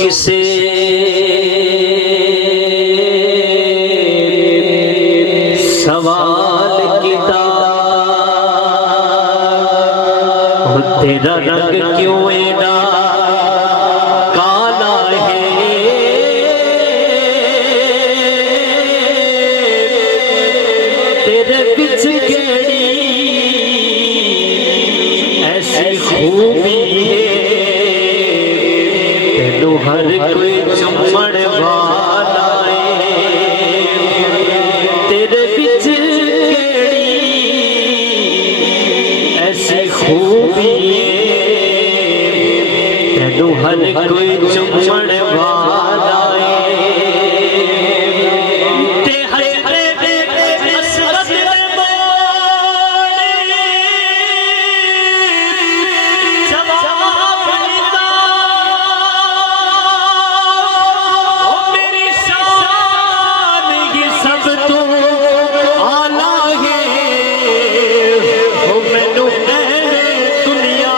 کسے سوال کیتا تیرا رنگ کیوں اینا کالا ہے تیرے بچ گیڑی ایسی خوبی ہے تینو ہر کوئی چمڑ والا ہے تیرے بچ گیڑی ایسی خوبی ہے تینو ہر کوئی چمڑ والا ہے تے حضرت اسود موڑی جواب دیتا او میری شان یہ سب تو آلہ ہے او مینوں دنیا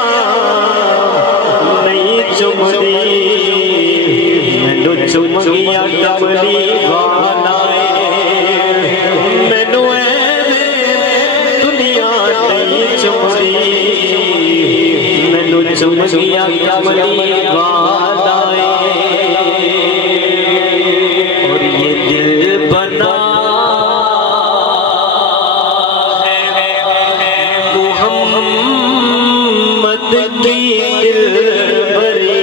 نہیں چمڑی مینوں چمگیاں کملی والا ہے مینوں دنیا نہیں چمڑی مینوں چمگیاں کملی والا ہے اور یہ دل بنا ہے محمد کی دلبری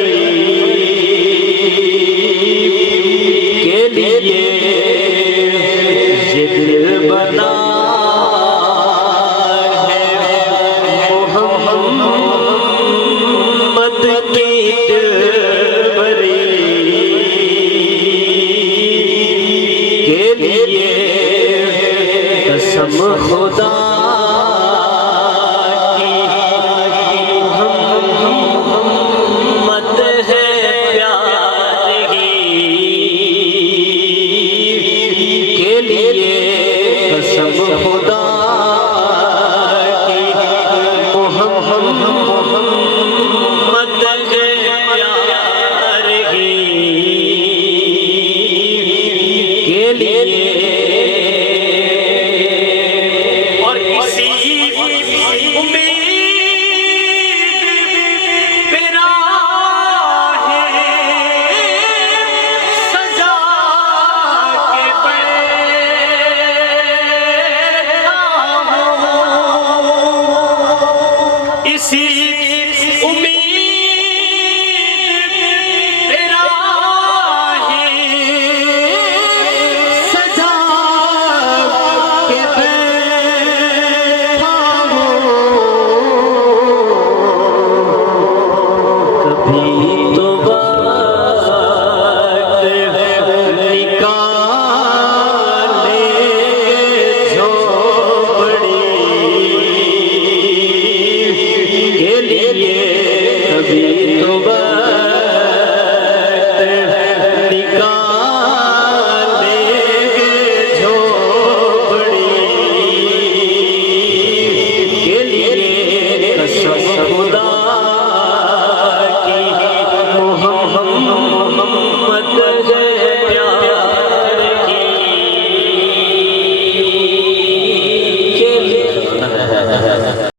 کے لیے یہ دل بنا ہے محمد کی دلبری کے لیے قسم خدا کی محمد ہے پیاری کے لیے قسم خدا